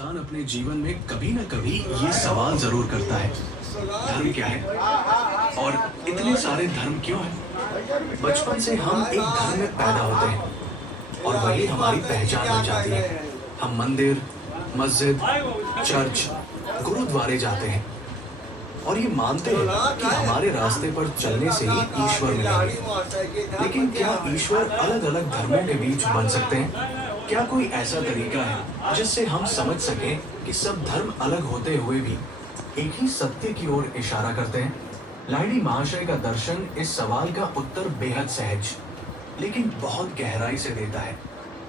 इंसान अपने जीवन में कभी ना कभी ये सवाल जरूर करता है, धर्म क्या है और इतने सारे धर्म क्यों हैं। बचपन से हम एक धर्म में पैदा होते हैं और वही हमारी पहचान बन जाती है। हम मंदिर, मस्जिद, चर्च, गुरुद्वारे जाते हैं और ये मानते हैं कि हमारे रास्ते पर चलने से ही ईश्वर मिलेंगे। लेकिन क्या ईश्वर अलग अलग धर्मों के बीच बन सकते हैं? क्या कोई ऐसा तरीका है जिससे हम समझ सकें कि सब धर्म अलग होते हुए भी एक ही सत्य की ओर इशारा करते हैं? लाहिड़ी महाशय का दर्शन इस सवाल का उत्तर बेहद सहज लेकिन बहुत गहराई से देता है।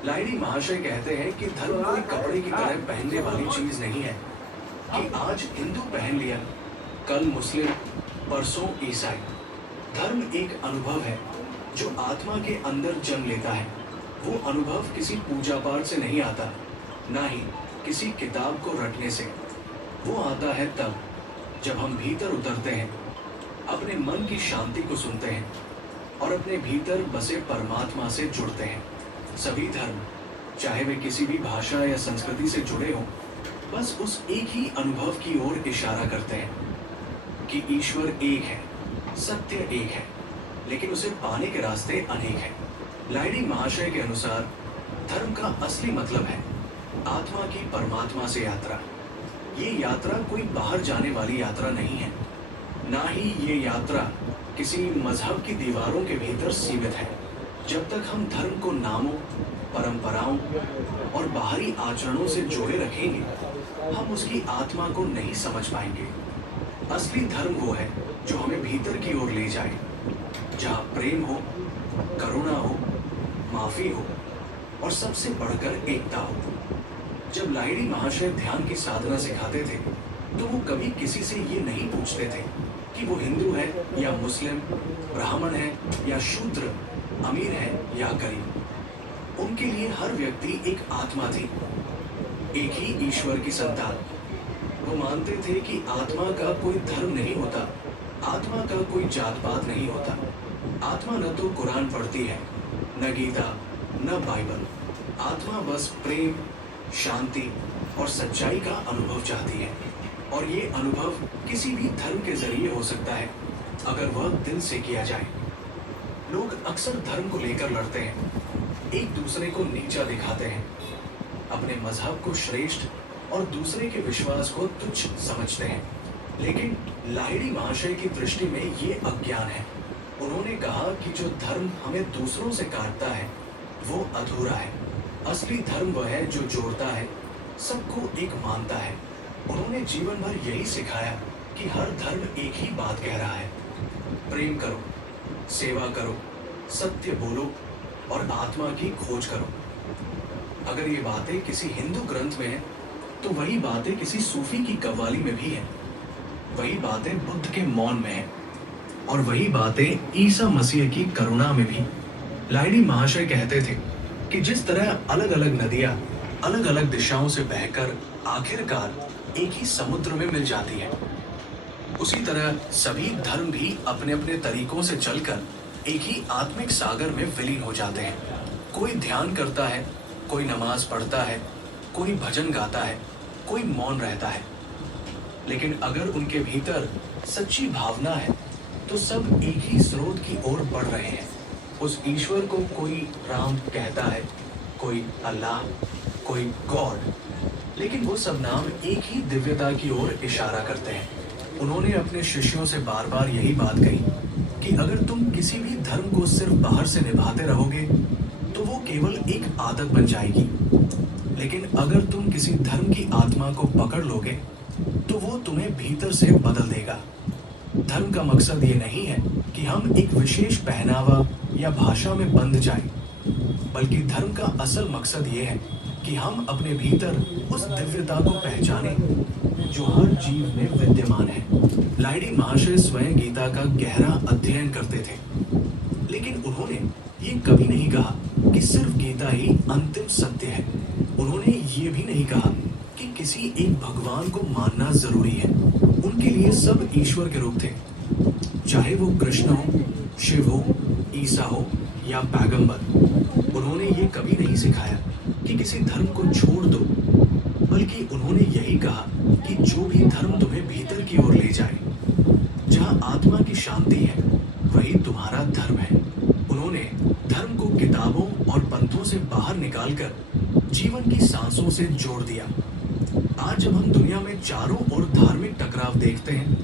लाहिड़ी महाशय कहते हैं कि धर्म कोई कपड़े की तरह पहनने वाली चीज नहीं है कि आज हिंदू पहन लिया, कल मुस्लिम, परसों ईसाई। धर्म एक अनुभव है जो आत्मा के अंदर जन्म लेता है। वो अनुभव किसी पूजा पाठ से नहीं आता, ना ही किसी किताब को रटने से। वो आता है तब जब हम भीतर उतरते हैं, अपने मन की शांति को सुनते हैं और अपने भीतर बसे परमात्मा से जुड़ते हैं। सभी धर्म, चाहे वे किसी भी भाषा या संस्कृति से जुड़े हों, बस उस एक ही अनुभव की ओर इशारा करते हैं कि ईश्वर एक है, सत्य एक है, लेकिन उसे पाने के रास्ते अनेक हैं। लाहिड़ी महाशय के अनुसार धर्म का असली मतलब है आत्मा की परमात्मा से यात्रा। ये यात्रा कोई बाहर जाने वाली यात्रा नहीं है, ना ही ये यात्रा किसी मजहब की दीवारों के भीतर सीमित है। जब तक हम धर्म को नामों, परंपराओं और बाहरी आचरणों से जोड़े रखेंगे, हम उसकी आत्मा को नहीं समझ पाएंगे। असली धर्म वो है जो हमें भीतर की ओर ले जाए, जहाँ प्रेम हो, करुणा हो, माफी हो और सबसे बढ़कर एकता हो। जब लाहिड़ी महाशय ध्यान की साधना सिखाते थे तो वो कभी किसी से ये नहीं पूछते थे कि वो हिंदू है या मुस्लिम, ब्राह्मण है या शूद्र, अमीर है या गरीब। उनके लिए हर व्यक्ति एक आत्मा थी, एक ही ईश्वर की संतान। वो मानते थे कि आत्मा का कोई धर्म नहीं होता, आत्मा का कोई जात पात नहीं होता। आत्मा न तो कुरान पढ़ती है, न गीता, न बाइबल। आत्मा बस प्रेम, शांति और सच्चाई का अनुभव चाहती है, और ये अनुभव किसी भी धर्म के जरिए हो सकता है अगर वह दिल से किया जाए। लोग अक्सर धर्म को लेकर लड़ते हैं, एक दूसरे को नीचा दिखाते हैं, अपने मजहब को श्रेष्ठ और दूसरे के विश्वास को तुच्छ समझते हैं। लेकिन लाहिड़ी महाशय की दृष्टि में ये अज्ञान है। उन्होंने कहा कि जो धर्म हमें दूसरों से काटता है वो अधूरा है। असली धर्म वह है जो जोड़ता है, सबको एक मानता है। उन्होंने जीवन भर यही सिखाया कि हर धर्म एक ही बात कह रहा है, प्रेम करो, सेवा करो, सत्य बोलो और आत्मा की खोज करो। अगर ये बातें किसी हिंदू ग्रंथ में हैं, तो वही बातें किसी सूफी की कव्वाली में भी हैं। वही बातें बुद्ध के मौन में हैं और वही बातें ईसा मसीह की करुणा में भी। लाहिड़ी महाशय कहते थे कि जिस तरह अलग अलग नदियां अलग अलग दिशाओं से बहकर आखिरकार एक ही समुद्र में मिल जाती है, उसी तरह सभी धर्म भी अपने अपने तरीकों से चलकर एक ही आत्मिक सागर में विलीन हो जाते हैं। कोई ध्यान करता है, कोई नमाज पढ़ता है, कोई भजन गाता है, कोई मौन रहता है, लेकिन अगर उनके भीतर सच्ची भावना है तो सब एक ही स्रोत की ओर बढ़ रहे हैं। उस ईश्वर को कोई राम कहता है, कोई अल्लाह, कोई गॉड, लेकिन वो सब नाम एक ही दिव्यता की ओर इशारा करते हैं। उन्होंने अपने शिष्यों से बार बार यही बात कही कि अगर तुम किसी भी धर्म को सिर्फ बाहर से निभाते रहोगे तो वो केवल एक आदत बन जाएगी, लेकिन अगर तुम किसी धर्म की आत्मा को पकड़ लोगे तो वो तुम्हें भीतर से बदल देगा। धर्म का मकसद ये नहीं है कि हम एक विशेष पहनावा या भाषा में बंध जाएं, बल्कि धर्म का असल मकसद ये है कि हम अपने भीतर उस दिव्यता को पहचानें जो हर जीव में विद्यमान है। लाहिड़ी महाशय स्वयं गीता का गहरा अध्ययन करते थे, लेकिन उन्होंने ये कभी नहीं कहा कि सिर्फ गीता ही अंतिम सत्य है। उन्होंने ये भी नहीं कहा कि किसी एक भगवान को मानना जरूरी है। उनके लिए सब ईश्वर के रूप थे, चाहे वो कृष्ण हो, शिव हो, ईसा हो या पैगंबर। उन्होंने ये कभी नहीं सिखाया कि किसी धर्म को छोड़ दो बल्कि उन्होंने यही कहा कि जो भी धर्म तुम्हें भीतर की ओर ले जाए, जहां आत्मा की शांति है, वही तुम्हारा धर्म है। उन्होंने धर्म को किताबों और पंथों से बाहर निकालकर जीवन की सांसों से जोड़ दिया। आज जब हम दुनिया में चारों ओर धार्मिक टकराव देखते हैं,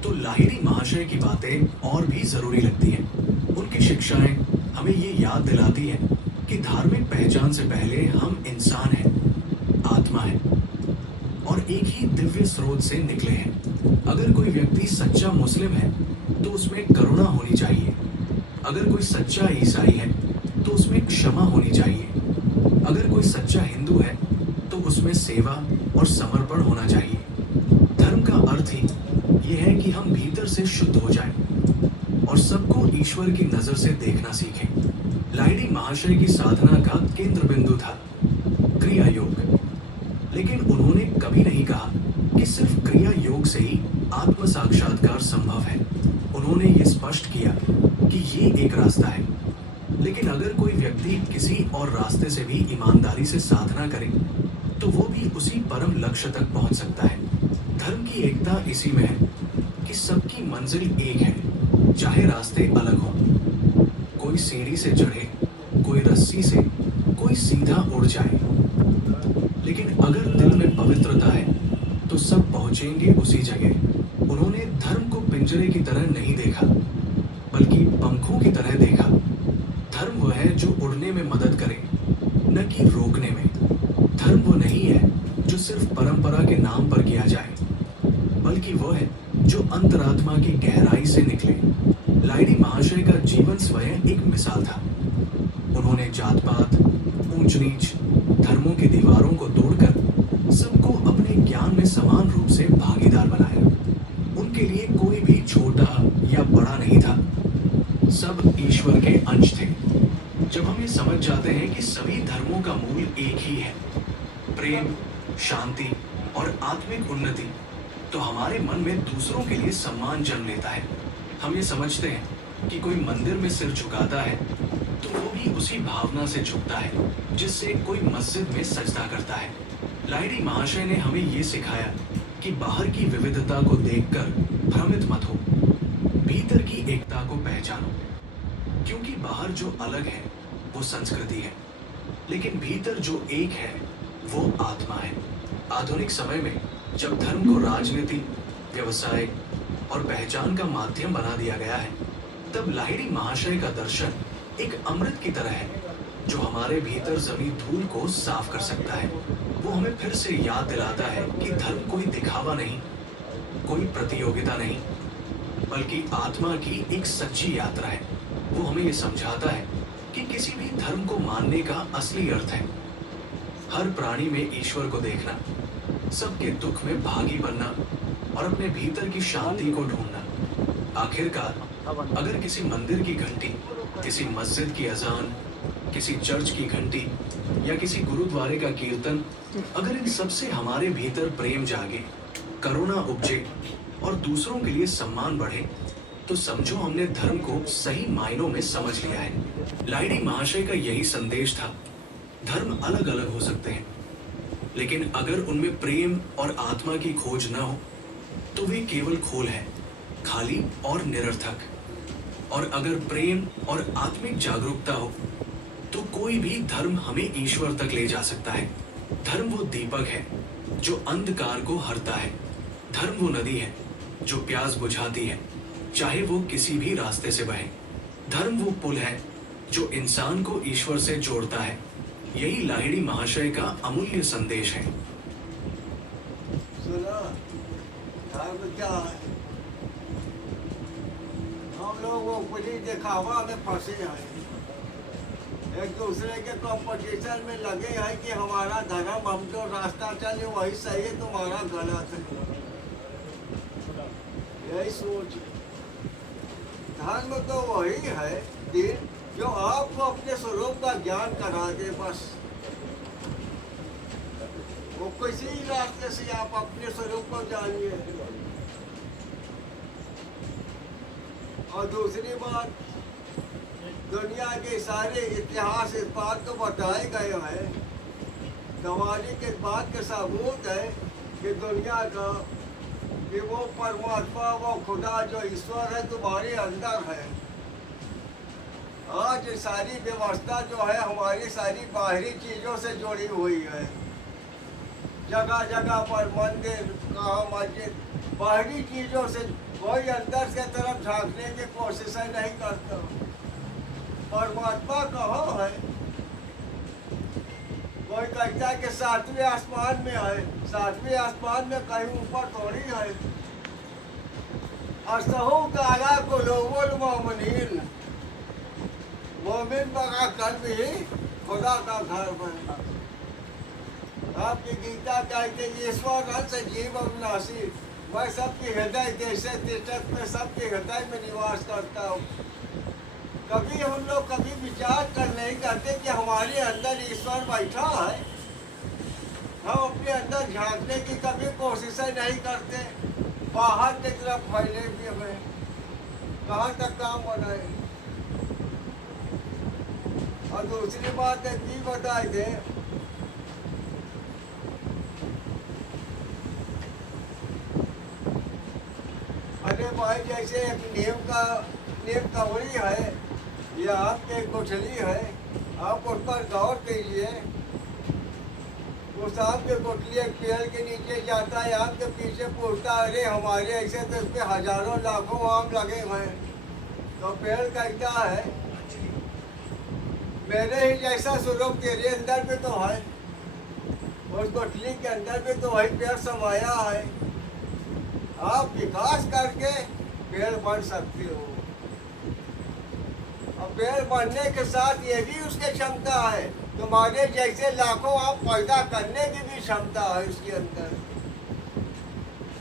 तो लाहिड़ी महाशय की बातें और भी जरूरी लगती हैं। उनकी शिक्षाएं हमें ये याद दिलाती हैं कि धार्मिक पहचान से पहले हम इंसान हैं, आत्मा है और एक ही दिव्य स्रोत से निकले हैं। अगर कोई व्यक्ति सच्चा मुस्लिम है तो उसमें करुणा होनी चाहिए। अगर कोई सच्चा ईसाई है तो उसमें क्षमा होनी चाहिए। अगर कोई सच्चा हिंदू है तो उसमें सेवा और समर्पण होना चाहिए। धर्म का अर्थ ही यह है कि हम भीतर से शुद्ध हो जाएं और सबको ईश्वर की नजर से देखना सीखें। लाहिड़ी महाशय की साधना का केंद्र बिंदु था क्रिया योग, लेकिन उन्होंने कभी नहीं कहा कि सिर्फ क्रिया योग से ही आत्म साक्षात्कार संभव है। उन्होंने ये स्पष्ट किया कि ये एक रास्ता है, लेकिन अगर कोई व्यक्ति किसी और रास्ते से भी ईमानदारी से साधना करे तो वो भी उसी परम लक्ष्य तक पहुंच सकता है। धर्म की एकता इसी में है कि सबकी मंजिल एक है, चाहे रास्ते अलग हों। कोई सीढ़ी से चढ़े, कोई रस्सी से, कोई सीधा उड़ जाए, लेकिन अगर दिल में पवित्रता है तो सब पहुंचेंगे उसी जगह। उन्होंने धर्म को पिंजरे की तरह नहीं देखा, बल्कि पंखों की तरह देखा। धर्म वह है जो उड़ने में मदद करे, न कि रोकने में। धर्म वो नहीं है जो सिर्फ परंपरा के नाम पर किया जाए, बल्कि वो है जो अंतरात्मा की गहराई से निकले। लाहिड़ी महाशय का जीवन स्वयं एक मिसाल था। उन्होंने जात पात, ऊंच नीच, धर्मों की दीवारों को तोड़कर सबको अपने ज्ञान में समान रूप से भागीदार बनाया। उनके लिए कोई भी छोटा या बड़ा नहीं था, सब ईश्वर के अंश थे। जब हम ये समझ जाते हैं कि सभी धर्मों का मूल एक ही है, प्रेम, शांति और आत्मिक उन्नति, तो हमारे मन में दूसरों के लिए सम्मान जन्म लेता है। हम ये समझते हैं कि कोई मंदिर में सिर झुकाता है तो वो भी उसी भावना से झुकता है जिससे कोई मस्जिद में सजदा करता है। लाहिड़ी महाशय ने हमें ये सिखाया कि बाहर की विविधता को देखकर भ्रमित मत हो, भीतर की एकता को पहचानो, क्योंकि बाहर जो अलग है वो संस्कृति है, लेकिन भीतर जो एक है वो आत्मा है। आधुनिक समय में जब धर्म को राजनीति, व्यवसाय और पहचान का माध्यम बना दिया गया है, तब लाहिड़ी महाशय का दर्शन एक अमृत की तरह है जो हमारे भीतर जमी धूल को साफ कर सकता है। वो हमें फिर से याद दिलाता है कि धर्म कोई दिखावा नहीं, कोई प्रतियोगिता नहीं, बल्कि आत्मा की एक सच्ची यात्रा है। वो हमें ये समझाता है कि किसी भी धर्म को मानने का असली अर्थ है हर प्राणी में ईश्वर को देखना, सबके दुख में भागी बनना और अपने भीतर की शांति को ढूंढना। आखिरकार अगर किसी मंदिर की घंटी, किसी मस्जिद की अजान, किसी चर्च की घंटी या किसी गुरुद्वारे का कीर्तन, अगर इन सब से हमारे भीतर प्रेम जागे, करुणा उपजे और दूसरों के लिए सम्मान बढ़े, तो समझो हमने धर्म को सही मायनों में समझ लिया है। लाहिड़ी महाशय का यही संदेश था। धर्म अलग अलग हो सकते हैं, लेकिन अगर उनमें प्रेम और आत्मा की खोज न हो तो वे केवल खोल है, खाली और निरर्थक। और अगर प्रेम और आत्मिक जागरूकता हो तो कोई भी धर्म हमें ईश्वर तक ले जा सकता है। धर्म वो दीपक है जो अंधकार को हरता है। धर्म वो नदी है जो प्यास बुझाती है, चाहे वो किसी भी रास्ते से बहे। धर्म वो पुल है जो इंसान को ईश्वर से जोड़ता है। यही लाहिड़ी महाशय का अमूल्य संदेश है। सुना, धर्म क्या है? हम लोग वो पूरी दिखावा में फंसे हैं, एक दूसरे के कंपटीशन में लगे हैं कि हमारा धर्म, हम जो रास्ता चले वही सही है, तुम्हारा गलत है। यही सोच। धर्म तो वही है दिन जो आपको अपने स्वरूप का ज्ञान करा दे, बस। वो किसी रास्ते से आप अपने स्वरूप को जानिए। और दूसरी बात, दुनिया के सारे इतिहास इस बात को बताए गए हैं, गवाही के बात का सबूत है कि दुनिया का कि वो परमात्मा, वो खुदा जो ईश्वर है तुम्हारे अंदर है। आज ये सारी व्यवस्था जो है हमारी सारी बाहरी चीज़ों से जुड़ी हुई है। जगह जगह पर मंदिर, कहाँ मस्जिद, बाहरी चीज़ों से कोई अंदर के तरफ झांकने की कोशिश नहीं करता। परमात्मा कहाँ है? कोई कहता है कि 7वें आसमान में है। 7वें आसमान में कहीं ऊपर थोड़ी है। असहु तारा कुलूबुल मोमिनीन, मोमिन का कल्ब ही खुदा का घर है। आपकी गीता कहते ईश्वर अंश जीव अविनाशी, मैं सबके हृदय जैसे तिष्ठत में सबके हृदय में निवास करता हूँ। कभी हम लोग कभी विचार कर नहीं करते कि हमारे अंदर ईश्वर बैठा है। हम अपने अंदर झांकने की कभी कोशिश नहीं करते। बाहर की तरफ फैले भी हमें कहाँ तक काम बनाए। और दूसरी बात है कि बताए थे अरे भाई, जैसे एक नीम कवड़ी है या आपके गुठली है, आप उस पर गौर कीजिए। उस आम के गुठली एक पेड़ के नीचे जाता है, आम के पीछे पूछता है अरे हमारे ऐसे तो इस पे हजारों लाखों आम लगे हुए हैं। तो पेड़ कहता है मेरे ही जैसा स्वरूप तेरे अंदर भी तो है, उस गुठली के अंदर भी तो वही पेड़ समाया है। आप विकास करके पेड़ बन सकते हो। और पेड़ बनने के साथ ये भी उसकी क्षमता है, तुम्हारे जैसे लाखों आप पैदा करने की भी क्षमता है उसके अंदर।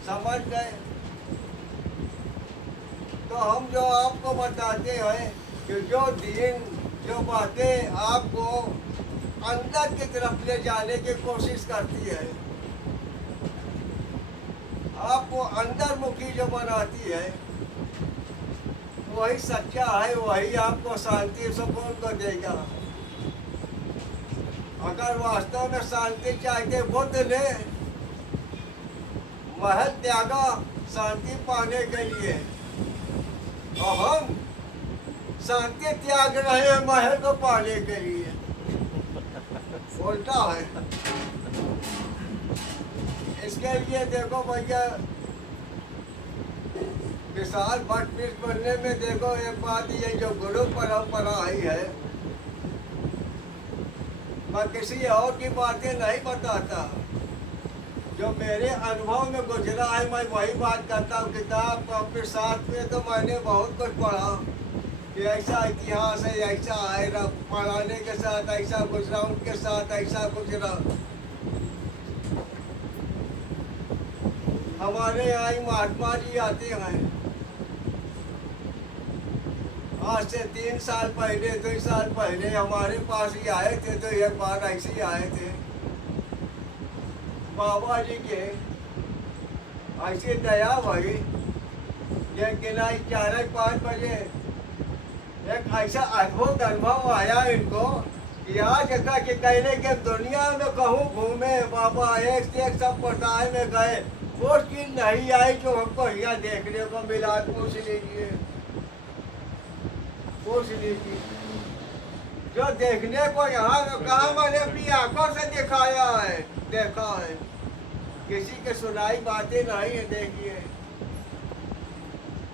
समझ गए? तो हम जो आपको बताते हैं कि जो दीन, जो बातें आपको अंदर की तरफ ले जाने की कोशिश करती है, आपको अंदर मुखी जो बनाती है, वही सच्चा है, वही आपको शांति सुकून को देगा। अगर वास्तव में शांति चाहते, बुद्ध ने महल त्यागा शांति पाने के लिए, और हम शांति त्याग रहे हैं महल को पाने के लिए। उल्टा है। इसके लिए देखो भैया, विशाल भट्ट पीठ बनने में देखो एक बात, ये जो गुरु परंपरा आई है, मैं किसी और की बातें नहीं बताता, जो मेरे अनुभव में गुजरा है मैं वही बात करता हूँ। किताब कॉपी साथ में तो मैंने बहुत कुछ पढ़ा कि ऐसा इतिहास है, ऐसा है, पढ़ाने के साथ ऐसा गुजरा, उनके साथ ऐसा गुजरा। हमारे यहाँ महात्मा जी आते हैं, आज से 3 साल पहले, 2 साल पहले हमारे पास ही आए थे। तो एक बार ऐसे ही आए थे बाबा जी के, ऐसी दया हुई। लेकिन आज 4-5 बजे एक ऐसा अद्भुत अनुभव आया इनको कि आज ऐसा कि कहने के दुनिया में कहूँ घूमे बाबा, एक से एक सब पटाए में गए, वो चीज नहीं आई जो हमको यहाँ देखने को मिला। पूछ लीजिए, पूछ लीजिए, जो देखने को यहाँ कहा मैंने अपनी आंखों से दिखाया है, देखा है, किसी के सुनाई बातें नहीं है। देखिए,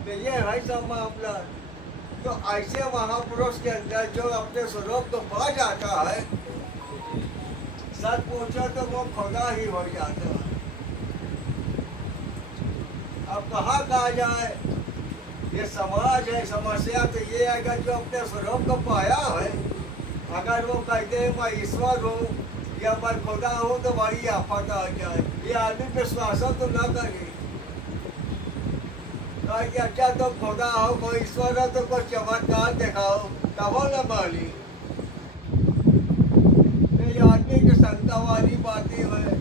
तो ये है सब मामला। तो ऐसे महापुरुष के अंदर जो अपने स्वरूप को पा जाता है, सच पूछो तो वो खुदा ही हो जाता है। अब कहाँ कहा जाए, ये समाज है। समस्या तो ये है कि जो अपने स्वरूप को पाया है, अगर वो कहते हैं मैं ईश्वर हूँ या मैं खुदा हूँ, तो बड़ी आफत आ जाए। ये आदमी विश्वास तो न करे। कहा कि अच्छा तो खुदा हो, कोई ईश्वर हो तो कुछ चमत्कार दिखाओ, तब न मानी। ये आदमी की संता वाली बातें है।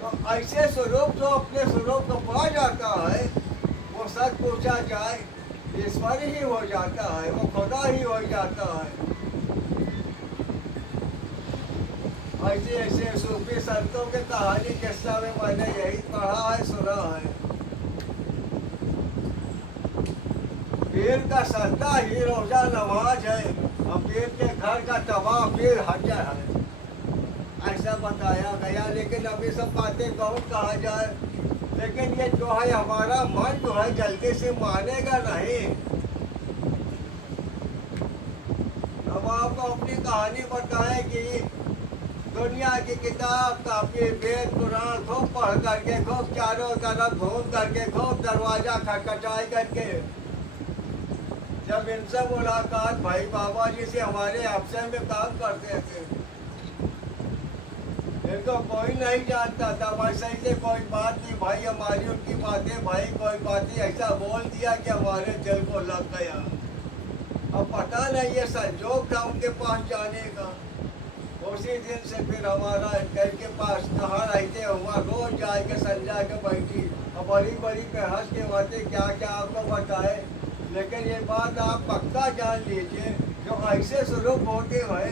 तो ऐसे स्वरूप जो अपने स्वरूप को पा जाता है, वो सच पूछा जाए ईश्वर ही हो जाता है, वो खुदा ही हो जाता है। ऐसे ऐसे सूफी संतों के कहानी किस्सा में मैंने यही पढ़ा है, सुना है। पीर का सत्ता ही रोजा नमाज है और पीर के घर का तबाह पीर हज है, ऐसा बताया गया। लेकिन अभी सब बातें कौन कहा जाए, लेकिन ये जो है हमारा मन जो है जल्दी से मानेगा नहीं। हम आपको अपनी कहानी बताएं कि दुनिया की किताब काफी वेद कुरान खूब पढ़ करके, खूब चारों तरफ घूम करके, खूब दरवाजा खटखटाई करके, जब इनसे मुलाकात भाई बाबा जी से हमारे अफसर में काम करते थे, इनको कोई नहीं जानता था। वैसे से कोई बात नहीं भाई, हमारी उनकी बातें भाई कोई बातें ऐसा बोल दिया कि हमारे दिल को लग गया। अब पता नहीं ये संजोग था उनके पास जाने का। उसी दिन से फिर हमारा घर के पास कहाँ रहते हुआ रोज जाए के संजा के बैठी और बड़ी बड़ी बहस के बातें क्या क्या आपको बताए। लेकिन ये बात आप पक्का जान लीजिए, जो ऐसे स्वरूप होते हैं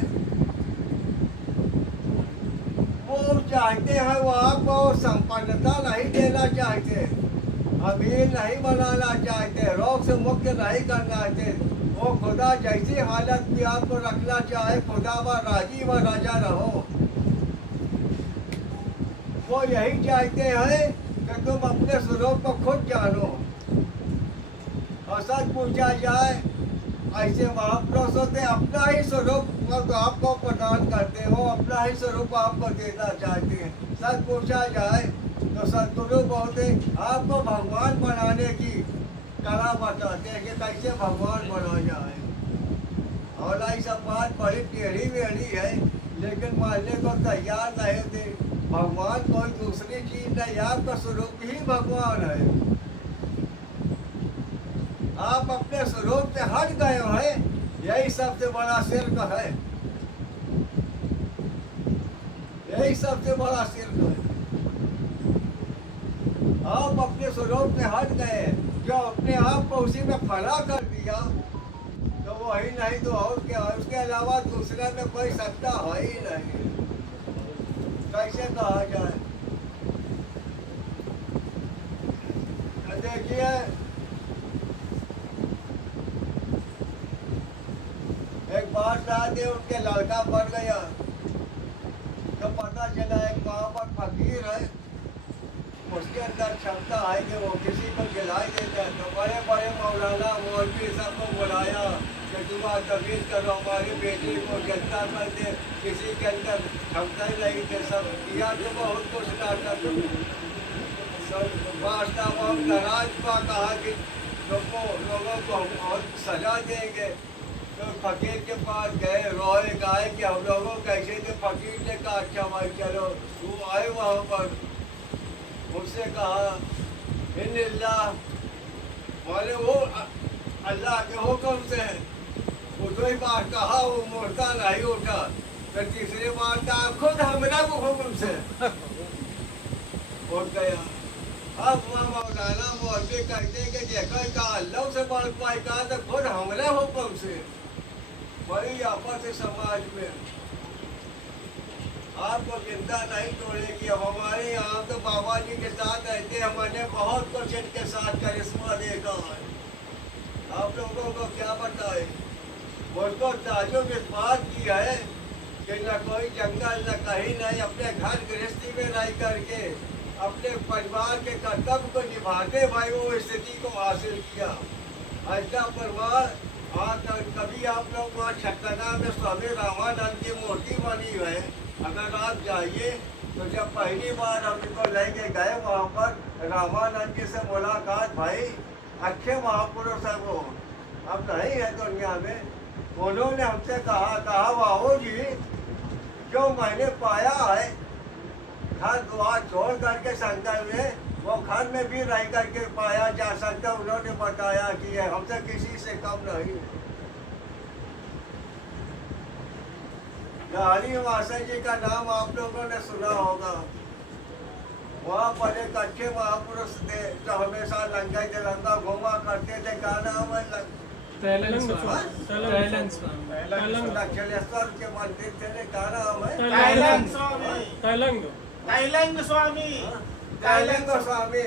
वो चाहते हैं, वो आपको संपन्नता नहीं देना चाहते, अमीर नहीं बनाना चाहते, रोग से मुक्त नहीं करना चाहते। वो खुदा जैसी हालत भी आपको रखना चाहे, खुदा व राजी व राजा रहो। वो यही चाहते हैं कि तुम अपने स्वरूप को खुद जानो। और सच पूछा जाए, ऐसे महापुरुष होते अपना ही स्वरूप तो आपको प्रदान करते हो, अपना ही स्वरूप आपको देना चाहते हैं। सच पूछा जाए तो सदगुरु होते आपको भगवान बनाने की कला बताते हैं कि कैसे भगवान बना जाए। और ऐसा बात बड़ी टेढ़ी मेढ़ी है, लेकिन मानने को तैयार नहीं थे। भगवान कोई दूसरी चीज नहीं, आपका स्वरूप ही भगवान है। आप अपने स्वरूप से हट गए हैं, यही सबसे बड़ा शिर्क है, यही सबसे बड़ा शिर्क है। आप अपने स्वरूप से हट गए, जो अपने आप को उसी में फना कर दिया, तो वही नहीं तो और क्या है। उसके अलावा दूसरे में कोई सत्ता है ही नहीं, कैसे कहा जाए। देखिए एक बार शादी उनके लड़का मर गया, तो पता चला एक वहाँ पर फकीर है, उसके अंदर क्षमता है कि वो किसी को खिलाई देता है। तो बड़े बड़े मौलाना मौलवी सबको बुलाया कि तुम तमीज करो, हमारी बेटी को जनता कर दे। किसी के अंदर क्षमता ही नहीं थे, सब किया तो बहुत कुछ नाटक। सब वास्तव हम नाराज हुआ, कहा कि लोगों को हम बहुत सजा देंगे। तो फकीर के पास गए, रोए गाए कि हम लोगों कैसे थे। फकीर ने कहा अच्छा भाई चलो। वो आए वहाँ पर, उससे कहा इन्निल्लाह, बोले वो अल्लाह के हुक्म से। वो दो ही बार कहा, वो मुड़ता नहीं उठा। फिर तीसरी बार कहा खुद हमरा को हुक्म से उठ गया। अब वहाँ मौलाना मौलवी कहते कि देखो का अल्लाह से बढ़ पाए, कहा तो खुद हमरे हुक्म से। बड़ी आपस है समाज में, आपको चिंता नहीं तोड़ेगी। अब हमारे यहाँ तो बाबा जी के साथ रहते, हमने बहुत कुछ इनके साथ करिश्मा देखा है। आप लोगों को क्या बताए, मुझको ताजुब इस बात की है कि न कोई जंगल न कहीं नहीं, अपने घर गृहस्थी में रह करके अपने परिवार के कर्तव्य को निभाते भाई वो स्थिति को हासिल किया। ऐसा परिवार कभी आप लोग वहाँ छत्तना में स्वामी रामानंद की मूर्ति बनी है, अगर आप जाइए तो जब पहली बार हम इनको लेके गए वहाँ पर रामानंद जी से मुलाकात, भाई अच्छे महापुरुष है वो, अब नहीं है दुनिया में। उन्होंने हमसे कहा बाबू जी जो मैंने पाया है घर द्वार छोड़ करके संगल में, वो घर में भी रह करके पाया जा सकता। उन्होंने बताया कि हमसे किसी से कम नहीं। हरि वासन जी का नाम आप लोगों ने सुना होगा। वहाँ पर एक अच्छे महापुरुष थे जो हमेशा लंगा तिरंगा घूमा करते थे। क्या नाम है? तैलंग दक्षिणेश्वर के मंदिर चले का नाम है तैलंग स्वामी, तैलंग तैलंग स्वामी, तैलंग स्वामी।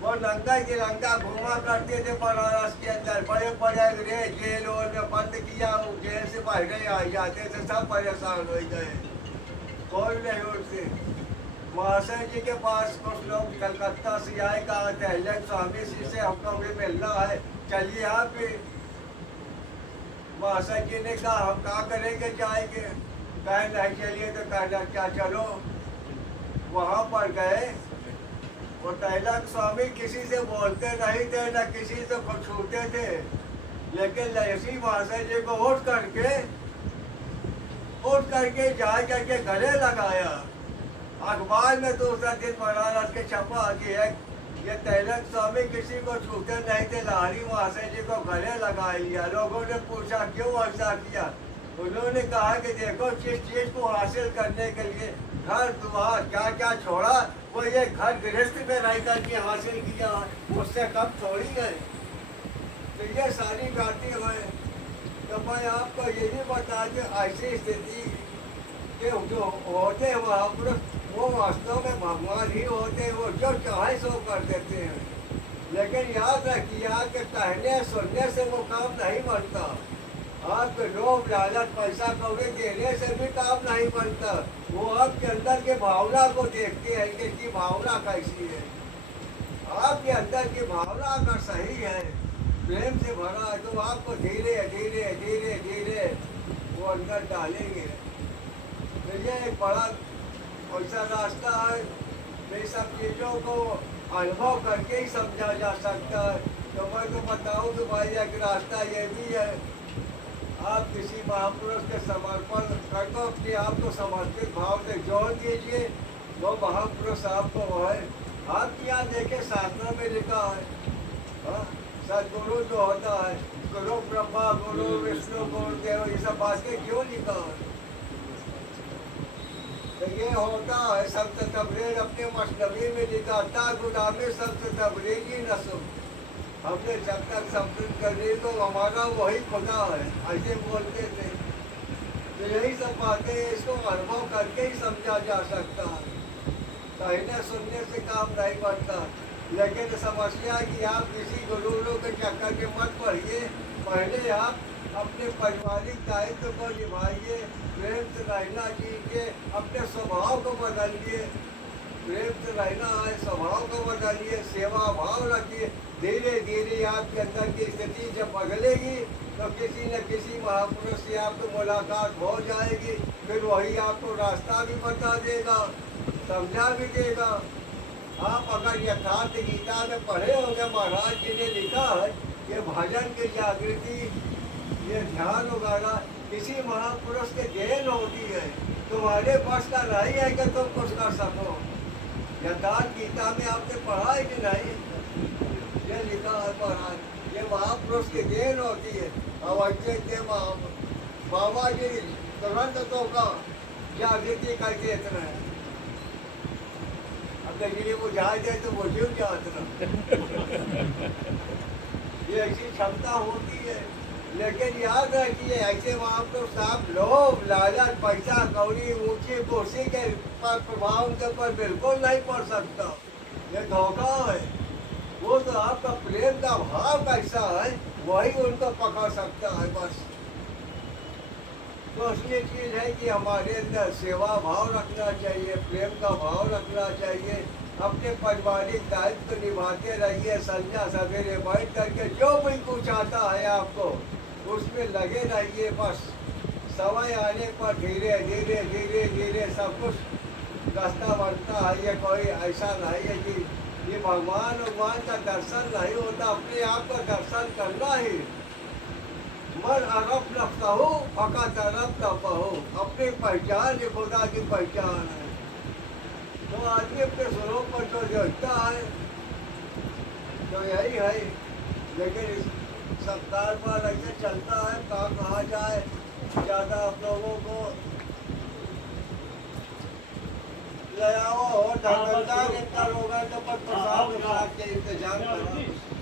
वो नंगा गिरंगा घुमा करते थे बनारस के अंदर, बड़े बड़े अंग्रेज जेल में बंद किया, जेल से बाहर आ जाते थे, सब परेशान हो गए, कोई नहीं उठते। महाशय जी के पास कुछ लोग कलकत्ता से आए, कहा तैलंग स्वामी जी से हमको भी मिलना है, चलिए आप भी। महाशय जी ने कहा हम क्या करेंगे, जाएंगे, कहे नहीं चलिए, तो कहना क्या चलो। वहाँ पर गए, वो तैलंग स्वामी किसी से बोलते नहीं थे, न किसी से कुछ छूते थे, लेकिन लहसी महाशय जी को उठ करके जा करके गले लगाया। अखबार में दूसरा दिन बनारस के छपा कि ये तैलंग स्वामी किसी को छूते नहीं थे, लाहरी महाशय जी को गले लगा लिया। लोगों ने पूछा क्यों ऐसा किया, उन्होंने कहा कि देखो जिस चीज को हासिल करने के लिए घर द्वार क्या क्या छोड़ा, वो ये घर गृहस्थ में रह करके हासिल किया, उससे कम थोड़ी है। तो ये सारी बातें हैं। तो मैं आपको यही बता दूं, ऐसी स्थिति के जो होते हैं महापुरुष, वो वास्तव में भगवान ही होते हैं, वो जो चाहे सो कर देते हैं। लेकिन याद रखिए कि कहने सुनने से वो काम नहीं बनता। आपके लोभ लालच पैसा कौड़ी देने से भी काम नहीं बनता। वो आपके अंदर के भावना को देखते हैं कि इसकी भावना कैसी है। आपके अंदर की भावना अगर सही है, प्रेम से भरा है, तो आपको धीरे धीरे धीरे धीरे वो अंदर डालेंगे। तो ये एक बड़ा ऐसा रास्ता है, ये सब चीज़ों को अनुभव करके ही समझा जा सकता है। तो मैं तो बताऊँ कि भाई एक रास्ता ये भी है, आप किसी महापुरुष के समर्पण कर दो, अपने आप को समर्पित भाव से जोड़ दीजिए, वो महापुरुष आपको वो है। आपके यहाँ देखे शास्त्रों में लिखा है, सदगुरु जो होता है, गुरु ब्रह्मा गुरु विष्णु गुरुदेव, ये सब बातें क्यों लिखा है? तो ये होता है संत तबरेज अपने मसनवी में लिखा था, गुलामी संत तबरेजी नसो। हमने जब तक समझ कर ली तो हमारा वही खुदा है, ऐसे बोलते थे। तो यही सब बातें इसको अनुभव करके ही समझा जा सकता है। कहने सुनने से काम नहीं बनता। लेकिन समस्या कि आप किसी गुरु के चक्कर में मत पड़िए, पहले आप अपने पारिवारिक दायित्व को निभाइए, प्रेम से रहना कीजिए, अपने स्वभाव को बदलिए, प्रेम से रहना है, स्वभाव को बदलिए, सेवा भाव रखिए। धीरे धीरे आपके अंदर की स्थिति जब बदलेगी तो किसी न किसी महापुरुष से आपको मुलाकात हो जाएगी, फिर वही आपको रास्ता भी बता देगा, समझा भी देगा। आप अगर यथार्थ गीता में पढ़े होंगे, महाराज जी ने लिखा है ये भजन की जागृति, ये ध्यान वगैरह किसी महापुरुष के देन होती है, तुम्हारे बस का नहीं है कि तुम कुछ कर सको। यथार्थ गीता में आपने पढ़ा है कि नहीं? ये लिखा है महाराज, ये महापुरुष की देन होती है। अवश्य बाबा जी तुरंत तो का जागृति कर देते हैं। अब बिजली बुझा दे तो बुझ जाता ये ऐसी क्षमता होती है। लेकिन याद रखिए, ऐसे महापुरुष साहब लोभ लालच पैसा कौड़ी ऊंची कुर्सी के प्रभाव उनके पर बिल्कुल नहीं पड़ सकता। ये धोखा है। वो तो आपका प्रेम का भाव कैसा है वही उनको पकड़ सकता है बस। तो असली चीज है कि हमारे अंदर सेवा भाव रखना चाहिए, प्रेम का भाव रखना चाहिए, अपने पारिवारिक दायित्व निभाते रहिए। संध्या सवेरे बैठ करके जो भी कुछ आता है आपको उसमें लगे रहिए बस। समय आने पर धीरे धीरे धीरे धीरे सब कुछ रास्ता बनता है। ये कोई ऐसा नहीं है कि ये भगवान का दर्शन नहीं होता, अपने आप का दर्शन करना ही। मन अरब रखता हो फकत अरब तपा हो, अपनी पहचान ये खुदा की पहचान है। तो आदमी अपने स्वरूप पर जो देखता है तो यही है। लेकिन सरकार पर ऐसे चलता है, कहा जाए ज़्यादा आप लोगों को ले आओ हो धर्मदार इतना होगा तो पर प्रसाद के इंतजाम करो।